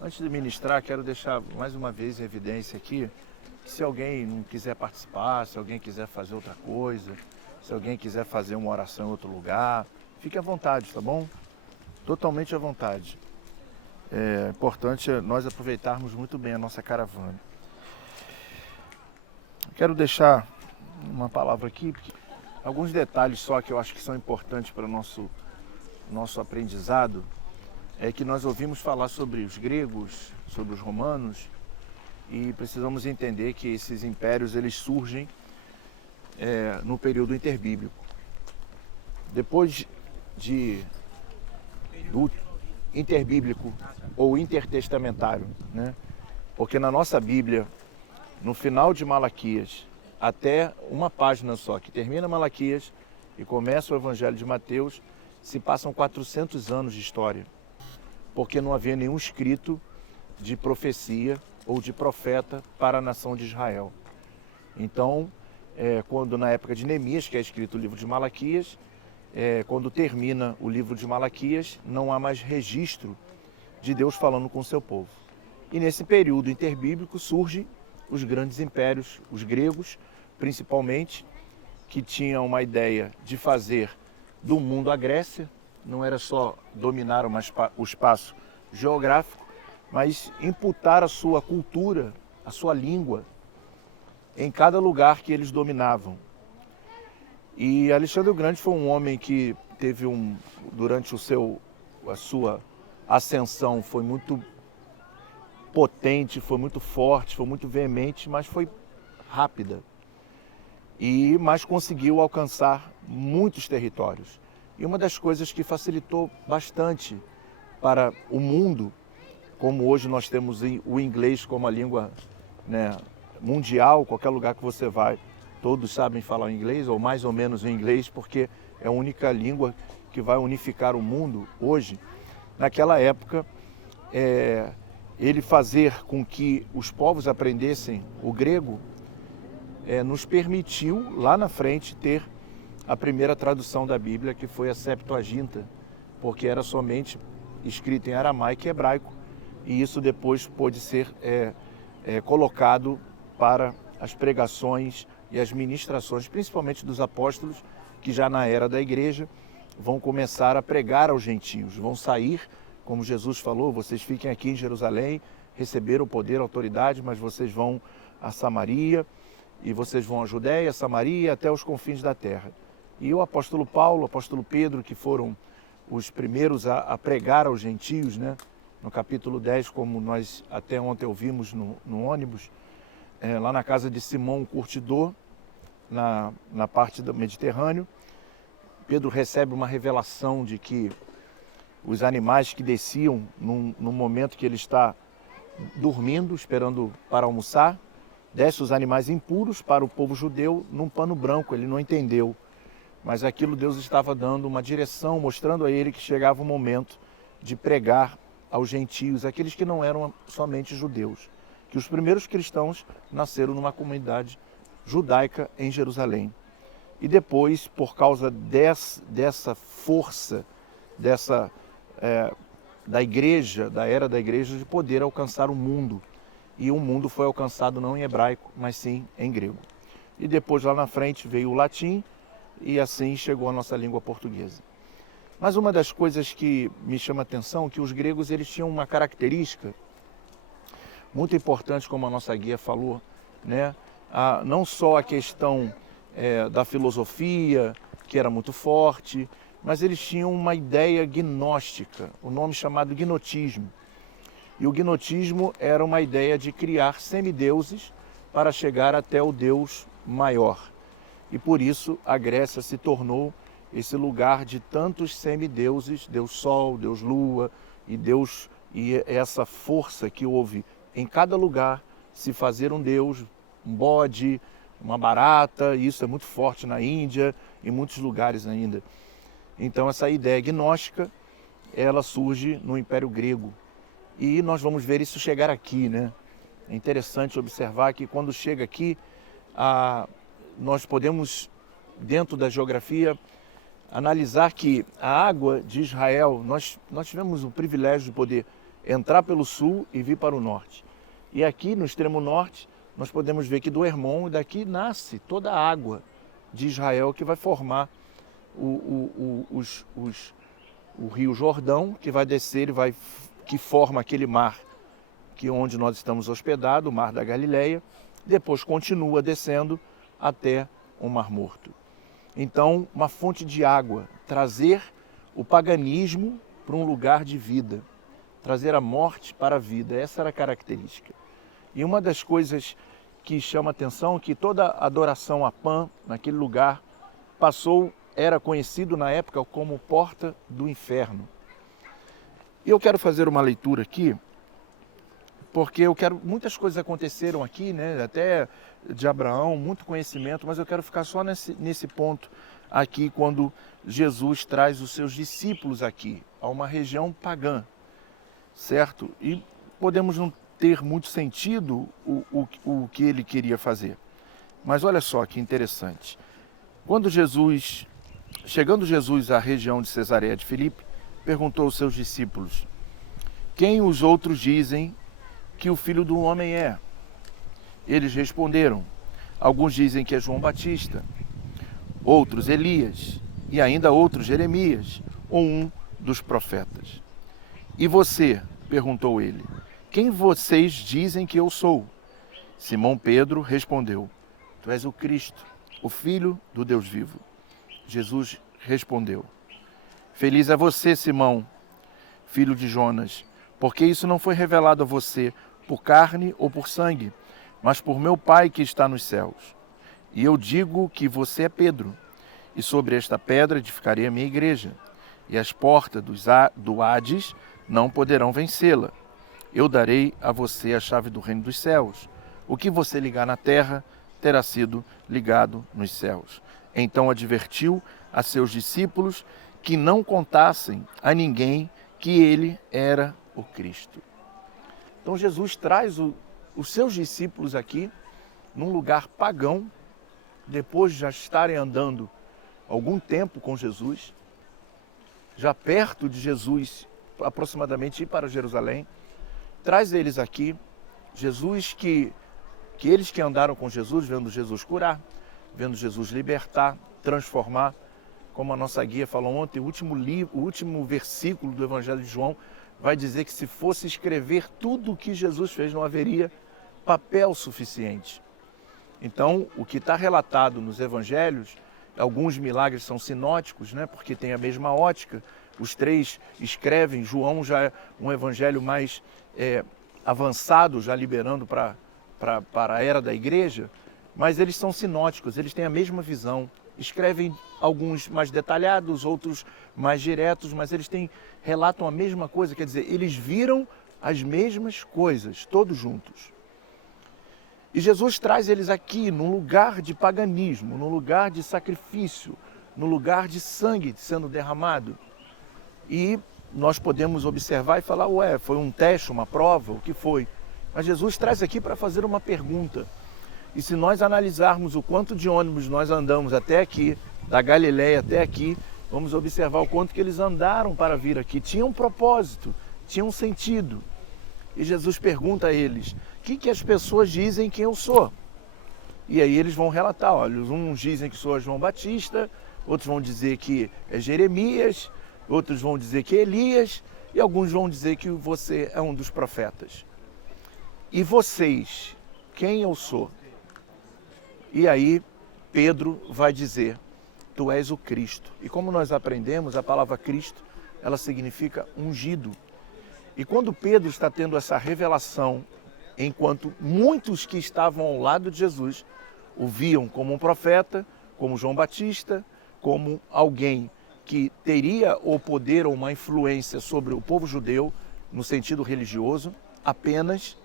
Antes de ministrar, quero deixar mais uma vez em evidência aqui que se alguém não quiser participar, se alguém quiser fazer outra coisa, se alguém quiser fazer uma oração em outro lugar, fique à vontade, tá bom? Totalmente à vontade. É importante nós aproveitarmos muito bem a nossa caravana. Quero deixar uma palavra aqui, porque alguns detalhes só que eu acho que são importantes para o nosso aprendizado, é que nós ouvimos falar sobre os gregos, sobre os romanos, e precisamos entender que esses impérios eles surgem no período interbíblico. Depois do interbíblico ou intertestamentário, né? Porque na nossa Bíblia, no final de Malaquias, até uma página só, que termina Malaquias e começa o Evangelho de Mateus, se passam 400 anos de história, porque não havia nenhum escrito de profecia ou de profeta para a nação de Israel. Então, quando na época de Neemias, que é escrito o livro de Malaquias, quando termina o livro de Malaquias, não há mais registro de Deus falando com o seu povo. E nesse período interbíblico surgem os grandes impérios, os gregos, principalmente, que tinham uma ideia de fazer do mundo a Grécia, não era só dominar o espaço geográfico, mas imputar a sua cultura, a sua língua, em cada lugar que eles dominavam. E Alexandre o Grande foi um homem que teve durante a sua ascensão, foi muito potente, foi muito forte, foi muito veemente, mas foi rápida. Mas conseguiu alcançar muitos territórios. E uma das coisas que facilitou bastante para o mundo, como hoje nós temos o inglês como a língua, né, mundial, qualquer lugar que você vai, todos sabem falar inglês, ou mais ou menos o inglês, porque é a única língua que vai unificar o mundo hoje. Naquela época, ele fazer com que os povos aprendessem o grego, nos permitiu, lá na frente, ter a primeira tradução da Bíblia, que foi a Septuaginta, porque era somente escrita em aramaico e hebraico, e isso depois pôde ser colocado para as pregações e as ministrações, principalmente dos apóstolos, que já na era da igreja vão começar a pregar aos gentios, vão sair, como Jesus falou, vocês fiquem aqui em Jerusalém, receberam o poder, a autoridade, mas vocês vão a Samaria, e vocês vão a Judéia, Samaria, até os confins da terra. E o apóstolo Paulo, o apóstolo Pedro, que foram os primeiros a pregar aos gentios, né? No capítulo 10, como nós até ontem ouvimos no ônibus, lá na casa de Simão, o curtidor, na parte do Mediterrâneo, Pedro recebe uma revelação de que os animais que desciam no momento que ele está dormindo, esperando para almoçar, desce os animais impuros para o povo judeu num pano branco, ele não entendeu. Mas aquilo Deus estava dando uma direção, mostrando a ele que chegava o momento de pregar aos gentios, aqueles que não eram somente judeus, que os primeiros cristãos nasceram numa comunidade judaica em Jerusalém. E depois, por causa dessa força, da igreja, da era da igreja, de poder alcançar o mundo. E o mundo foi alcançado não em hebraico, mas sim em grego. E depois, lá na frente, veio o latim, e assim chegou a nossa língua portuguesa. Mas uma das coisas que me chama a atenção é que os gregos eles tinham uma característica muito importante, como a nossa guia falou, né? Não só a questão da filosofia, que era muito forte, mas eles tinham uma ideia gnóstica, o nome chamado gnotismo. E o gnotismo era uma ideia de criar semideuses para chegar até o Deus maior. E por isso a Grécia se tornou esse lugar de tantos semideuses, Deus Sol, Deus Lua e essa força que houve em cada lugar, se fazer um Deus, um bode, uma barata, e isso é muito forte na Índia e em muitos lugares ainda. Então essa ideia gnóstica, ela surge no Império Grego. E nós vamos ver isso chegar aqui, né? É interessante observar que quando chega aqui, nós podemos, dentro da geografia, analisar que a água de Israel, nós tivemos o privilégio de poder entrar pelo sul e vir para o norte. E aqui no extremo norte, nós podemos ver que do Hermon, e daqui nasce toda a água de Israel que vai formar o rio Jordão, que vai descer, que forma aquele mar onde nós estamos hospedados, o Mar da Galileia, depois continua descendo até o Mar Morto. Então, uma fonte de água, trazer o paganismo para um lugar de vida, trazer a morte para a vida, essa era a característica. E uma das coisas que chama atenção é que toda adoração a Pan, naquele lugar, era conhecido na época como Porta do Inferno. E eu quero fazer uma leitura aqui, porque muitas coisas aconteceram aqui, né? Até de Abraão, muito conhecimento, mas eu quero ficar só nesse ponto aqui, quando Jesus traz os seus discípulos aqui, a uma região pagã, certo? E podemos não ter muito sentido o que ele queria fazer. Mas olha só que interessante. Chegando Jesus à região de Cesareia de Filipe, perguntou aos seus discípulos: quem os outros dizem que o Filho do Homem é? Eles responderam: alguns dizem que é João Batista, outros Elias, e ainda outros Jeremias, ou um dos profetas. E você? Perguntou ele: quem vocês dizem que eu sou? Simão Pedro respondeu: tu és o Cristo, o Filho do Deus vivo. Jesus respondeu: feliz é você, Simão, filho de Jonas, porque isso não foi revelado a você por carne ou por sangue, mas por meu Pai que está nos céus. E eu digo que você é Pedro, e sobre esta pedra edificarei a minha igreja, e as portas do Hades não poderão vencê-la. Eu darei a você a chave do reino dos céus. O que você ligar na terra terá sido ligado nos céus. Então advertiu a seus discípulos que não contassem a ninguém que ele era o Cristo. Então Jesus traz os seus discípulos aqui, num lugar pagão, depois de já estarem andando algum tempo com Jesus, já perto de Jesus, aproximadamente ir para Jerusalém, traz eles aqui. Jesus que eles que andaram com Jesus, vendo Jesus curar, vendo Jesus libertar, transformar, como a nossa guia falou ontem, o último versículo do Evangelho de João vai dizer que se fosse escrever tudo o que Jesus fez, não haveria papel suficiente. Então, o que está relatado nos evangelhos, alguns milagres são sinóticos, né, porque tem a mesma ótica, os três escrevem, João já é um evangelho mais avançado, já liberando para a era da igreja, mas eles são sinóticos, eles têm a mesma visão. Escrevem alguns mais detalhados, outros mais diretos, mas eles relatam a mesma coisa, quer dizer, eles viram as mesmas coisas, todos juntos. E Jesus traz eles aqui num lugar de paganismo, num lugar de sacrifício, num lugar de sangue sendo derramado. E nós podemos observar e falar, ué, foi um teste, uma prova, o que foi? Mas Jesus traz aqui para fazer uma pergunta. E se nós analisarmos o quanto de ônibus nós andamos até aqui, da Galileia até aqui, vamos observar o quanto que eles andaram para vir aqui. Tinha um propósito, tinha um sentido. E Jesus pergunta a eles, o que as pessoas dizem que eu sou? E aí eles vão relatar, olha, uns dizem que sou João Batista, outros vão dizer que é Jeremias, outros vão dizer que é Elias, e alguns vão dizer que você é um dos profetas. E vocês, quem eu sou? E aí Pedro vai dizer, tu és o Cristo. E como nós aprendemos, a palavra Cristo, ela significa ungido. E quando Pedro está tendo essa revelação, enquanto muitos que estavam ao lado de Jesus o viam como um profeta, como João Batista, como alguém que teria o poder ou uma influência sobre o povo judeu, no sentido religioso, apenas,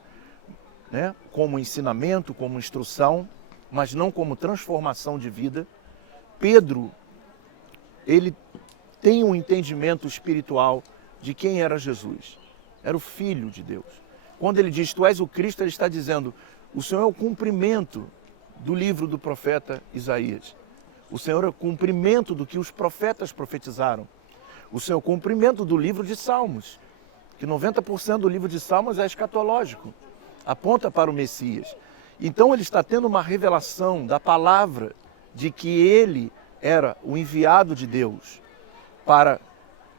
né, como ensinamento, como instrução, mas não como transformação de vida, Pedro, ele tem um entendimento espiritual de quem era Jesus. Era o Filho de Deus. Quando ele diz, tu és o Cristo, ele está dizendo, o Senhor é o cumprimento do livro do profeta Isaías. O Senhor é o cumprimento do que os profetas profetizaram. O Senhor é o cumprimento do livro de Salmos. que 90% do livro de Salmos é escatológico, aponta para o Messias. Então ele está tendo uma revelação da palavra de que ele era o enviado de Deus para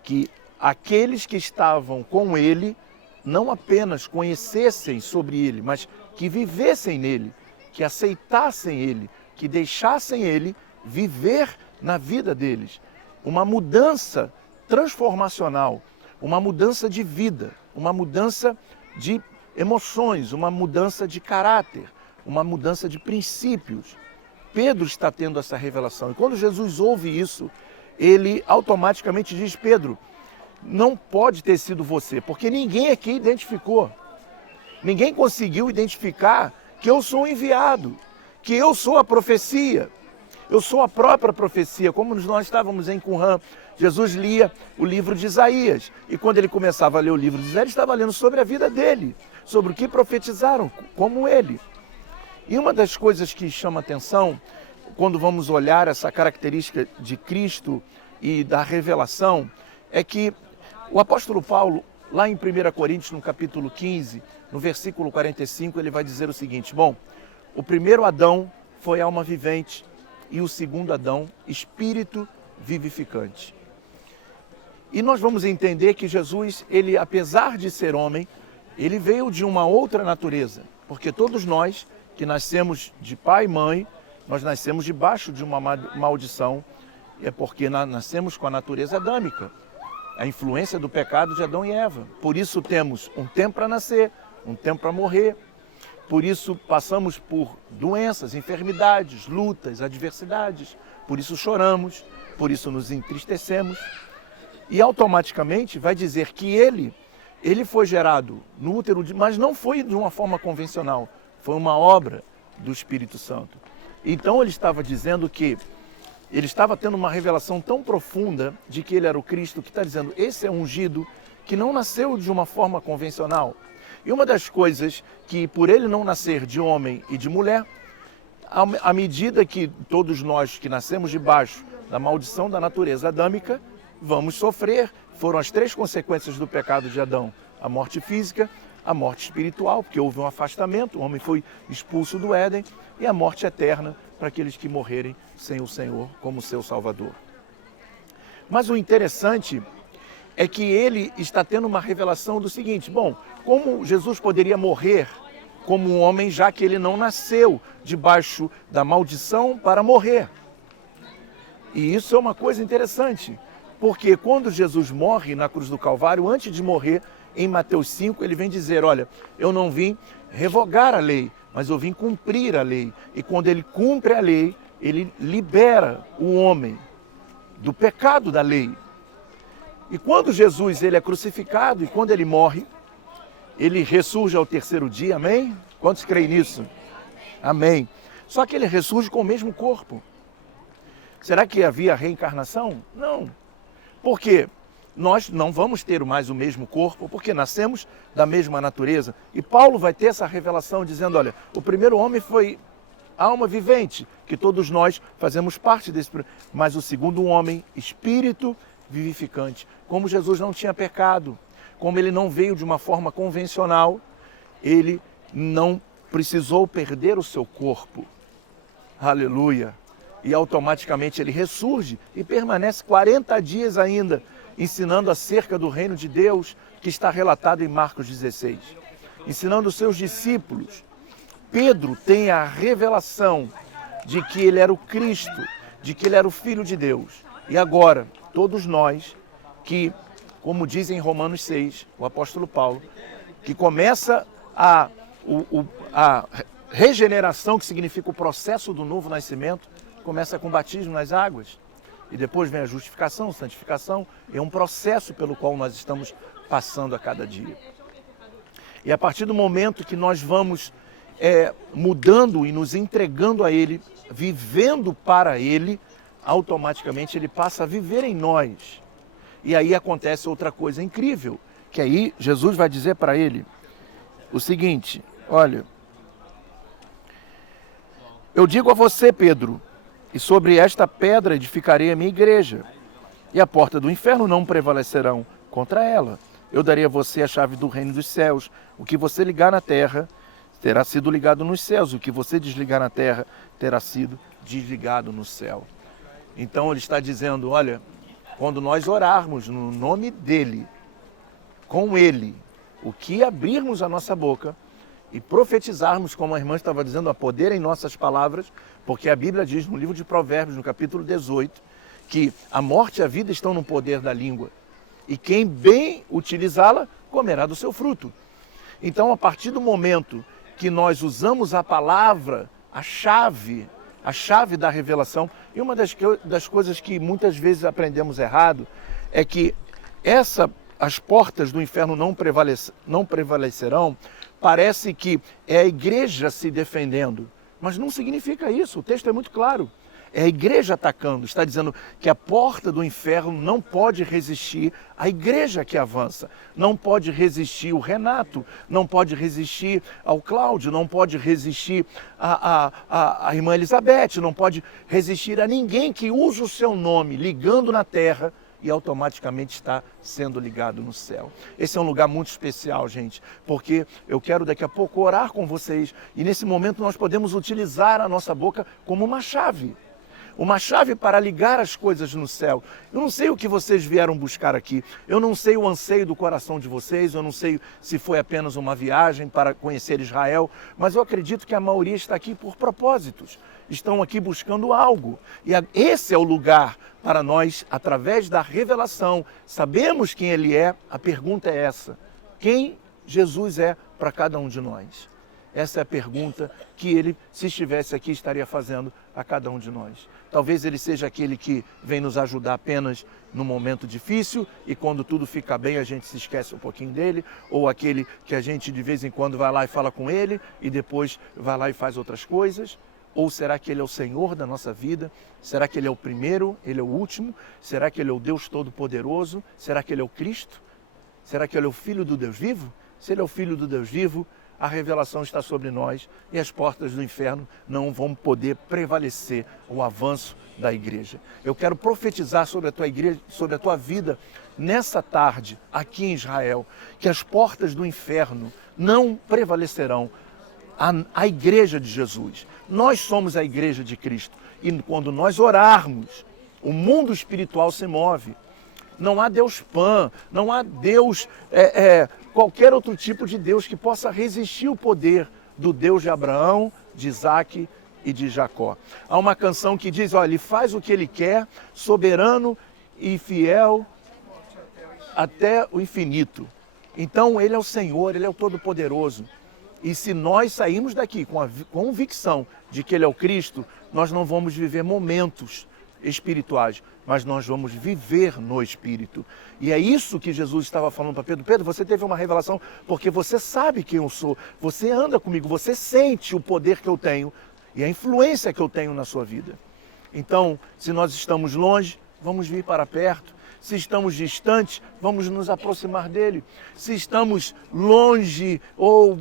que aqueles que estavam com ele não apenas conhecessem sobre ele, mas que vivessem nele, que aceitassem ele, que deixassem ele viver na vida deles. Uma mudança transformacional, uma mudança de vida, uma mudança de emoções, uma mudança de caráter, uma mudança de princípios. Pedro está tendo essa revelação. E quando Jesus ouve isso, ele automaticamente diz: Pedro, não pode ter sido você, porque ninguém aqui identificou. Ninguém conseguiu identificar que eu sou o enviado, que eu sou a profecia. Eu sou a própria profecia. Como nós estávamos em Qumran, Jesus lia o livro de Isaías. E quando ele começava a ler o livro de Isaías, ele estava lendo sobre a vida dele, sobre o que profetizaram, como ele. E uma das coisas que chama atenção, quando vamos olhar essa característica de Cristo e da revelação, é que o apóstolo Paulo, lá em 1 Coríntios, no capítulo 15, no versículo 45, ele vai dizer o seguinte: bom, o primeiro Adão foi alma vivente e o segundo Adão, espírito vivificante. E nós vamos entender que Jesus, ele, apesar de ser homem, ele veio de uma outra natureza, porque todos nós que nascemos de pai e mãe, nós nascemos debaixo de uma maldição, é porque nascemos com a natureza adâmica, a influência do pecado de Adão e Eva. Por isso temos um tempo para nascer, um tempo para morrer. Por isso passamos por doenças, enfermidades, lutas, adversidades. Por isso choramos, por isso nos entristecemos. E automaticamente vai dizer que ele foi gerado no útero, mas não foi de uma forma convencional. Foi uma obra do Espírito Santo. Então ele estava dizendo que ele estava tendo uma revelação tão profunda de que ele era o Cristo, que está dizendo: esse é um ungido que não nasceu de uma forma convencional. E uma das coisas que, por ele não nascer de homem e de mulher, à medida que todos nós que nascemos debaixo da maldição da natureza adâmica, vamos sofrer. Foram as 3 consequências do pecado de Adão: a morte física, a morte espiritual, porque houve um afastamento, o homem foi expulso do Éden, e a morte eterna para aqueles que morrerem sem o Senhor como seu Salvador. Mas o interessante é que ele está tendo uma revelação do seguinte: bom, como Jesus poderia morrer como um homem, já que ele não nasceu debaixo da maldição para morrer? E isso é uma coisa interessante, porque quando Jesus morre na cruz do Calvário, antes de morrer, em Mateus 5, ele vem dizer: olha, eu não vim revogar a lei, mas eu vim cumprir a lei. E quando ele cumpre a lei, ele libera o homem do pecado da lei. E quando Jesus ele é crucificado e quando ele morre, ele ressurge ao 3º dia, amém? Quantos creem nisso? Amém. Só que ele ressurge com o mesmo corpo. Será que havia reencarnação? Não. Por quê? Nós não vamos ter mais o mesmo corpo, porque nascemos da mesma natureza. E Paulo vai ter essa revelação dizendo: olha, o primeiro homem foi alma vivente, que todos nós fazemos parte desse, mas o segundo homem, espírito vivificante. Como Jesus não tinha pecado, como ele não veio de uma forma convencional, ele não precisou perder o seu corpo. Aleluia! E automaticamente ele ressurge e permanece 40 dias ainda, ensinando acerca do reino de Deus, que está relatado em Marcos 16. Ensinando os seus discípulos. Pedro tem a revelação de que ele era o Cristo, de que ele era o Filho de Deus. E agora, todos nós que, como diz em Romanos 6, o apóstolo Paulo, que começa a regeneração, que significa o processo do novo nascimento, começa com o batismo nas águas. E depois vem a justificação, santificação, é um processo pelo qual nós estamos passando a cada dia. E a partir do momento que nós vamos mudando e nos entregando a Ele, vivendo para Ele, automaticamente Ele passa a viver em nós. E aí acontece outra coisa incrível, que aí Jesus vai dizer para ele o seguinte: olha, eu digo a você, Pedro, e sobre esta pedra edificarei a minha igreja, e a porta do inferno não prevalecerão contra ela. eu darei a você a chave do reino dos céus. O que você ligar na terra terá sido ligado nos céus. O que você desligar na terra terá sido desligado no céu. Então ele está dizendo, olha, quando nós orarmos no nome dele, com ele, o que abrirmos a nossa boca e profetizarmos, como a irmã estava dizendo, há poder em nossas palavras, porque a Bíblia diz no livro de Provérbios, no capítulo 18, que a morte e a vida estão no poder da língua. E quem bem utilizá-la, comerá do seu fruto. Então, a partir do momento que nós usamos a palavra, a chave da revelação, e uma das coisas que muitas vezes aprendemos errado, é que as portas do inferno não prevalecerão, parece que é a igreja se defendendo, mas não significa isso, o texto é muito claro. É a igreja atacando, está dizendo que a porta do inferno não pode resistir à igreja que avança, não pode resistir o Renato, não pode resistir ao Cláudio, não pode resistir a irmã Elizabeth, não pode resistir a ninguém que usa o seu nome ligando na terra e automaticamente está sendo ligado no céu. Esse é um lugar muito especial, gente, porque eu quero daqui a pouco orar com vocês e nesse momento nós podemos utilizar a nossa boca como uma chave para ligar as coisas no céu. Eu não sei o que vocês vieram buscar aqui, eu não sei o anseio do coração de vocês, eu não sei se foi apenas uma viagem para conhecer Israel, mas eu acredito que a maioria está aqui por propósitos, estão aqui buscando algo. E esse é o lugar para nós, através da revelação, sabemos quem Ele é, a pergunta é essa: quem Jesus é para cada um de nós? Essa é a pergunta que Ele, se estivesse aqui, estaria fazendo a cada um de nós. Talvez Ele seja aquele que vem nos ajudar apenas no momento difícil e quando tudo fica bem a gente se esquece um pouquinho dele, ou aquele que a gente de vez em quando vai lá e fala com Ele e depois vai lá e faz outras coisas. Ou será que Ele é o Senhor da nossa vida? Será que Ele é o primeiro? Ele é o último? Será que Ele é o Deus Todo-Poderoso? Será que Ele é o Cristo? Será que Ele é o Filho do Deus vivo? Se Ele é o Filho do Deus vivo, a revelação está sobre nós e as portas do inferno não vão poder prevalecer o avanço da igreja. Eu quero profetizar sobre a tua igreja, sobre a tua vida nessa tarde aqui em Israel, que as portas do inferno não prevalecerão. A igreja de Jesus, nós somos a igreja de Cristo e quando nós orarmos, o mundo espiritual se move. Não há Deus Pan, não há Deus, qualquer outro tipo de Deus que possa resistir o poder do Deus de Abraão, de Isaac e de Jacó. Há uma canção que diz, olha, Ele faz o que Ele quer, soberano e fiel até o infinito. Então Ele é o Senhor, Ele é o Todo-Poderoso. E se nós sairmos daqui com a convicção de que Ele é o Cristo, nós não vamos viver momentos espirituais, mas nós vamos viver no Espírito. E é isso que Jesus estava falando para Pedro. Pedro, você teve uma revelação porque você sabe quem eu sou, você anda comigo, você sente o poder que eu tenho e a influência que eu tenho na sua vida. Então, se nós estamos longe, vamos vir para perto. Se estamos distantes, vamos nos aproximar dele. Se estamos longe ou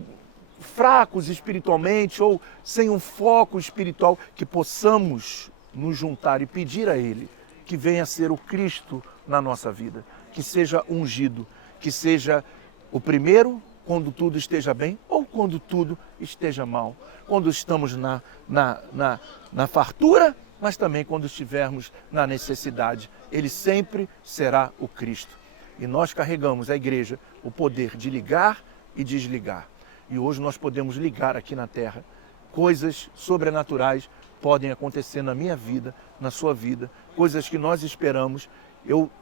fracos espiritualmente ou sem um foco espiritual, que possamos nos juntar e pedir a Ele que venha ser o Cristo na nossa vida, que seja ungido, que seja o primeiro quando tudo esteja bem ou quando tudo esteja mal, quando estamos na fartura, mas também quando estivermos na necessidade. Ele sempre será o Cristo. E nós carregamos, a igreja, o poder de ligar e desligar. E hoje nós podemos ligar aqui na terra. Coisas sobrenaturais podem acontecer na minha vida, na sua vida, coisas que nós esperamos.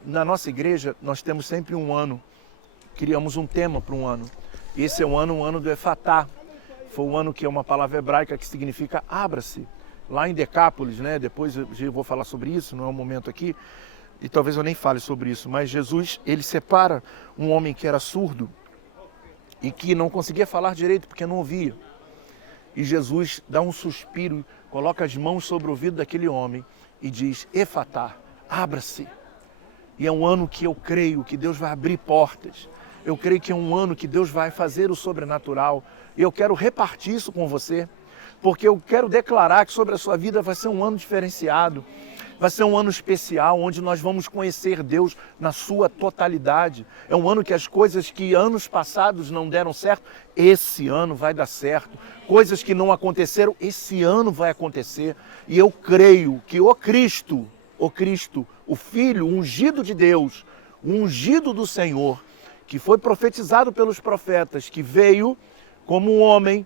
Na nossa igreja, nós temos sempre um ano, criamos um tema para um ano. Esse é o ano do Efatá. Foi um ano que é uma palavra hebraica que significa abra-se. Lá em Decápolis, né? Depois eu vou falar sobre isso, não é o momento aqui, e talvez eu nem fale sobre isso, mas Jesus, ele separa um homem que era surdo e que não conseguia falar direito porque não ouvia. E Jesus dá um suspiro, coloca as mãos sobre o ouvido daquele homem e diz, Efatá, abra-se. E é um ano que eu creio que Deus vai abrir portas. Eu creio que é um ano que Deus vai fazer o sobrenatural. E eu quero repartir isso com você, porque eu quero declarar que sobre a sua vida vai ser um ano diferenciado. Vai ser um ano especial, onde nós vamos conhecer Deus na sua totalidade. É um ano que as coisas que anos passados não deram certo, esse ano vai dar certo. Coisas que não aconteceram, esse ano vai acontecer. E eu creio que o Cristo, o Filho, o ungido de Deus, o ungido do Senhor, que foi profetizado pelos profetas, que veio como um homem,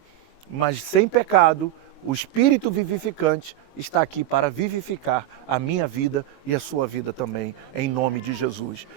mas sem pecado, o Espírito vivificante está aqui para vivificar a minha vida e a sua vida também, em nome de Jesus.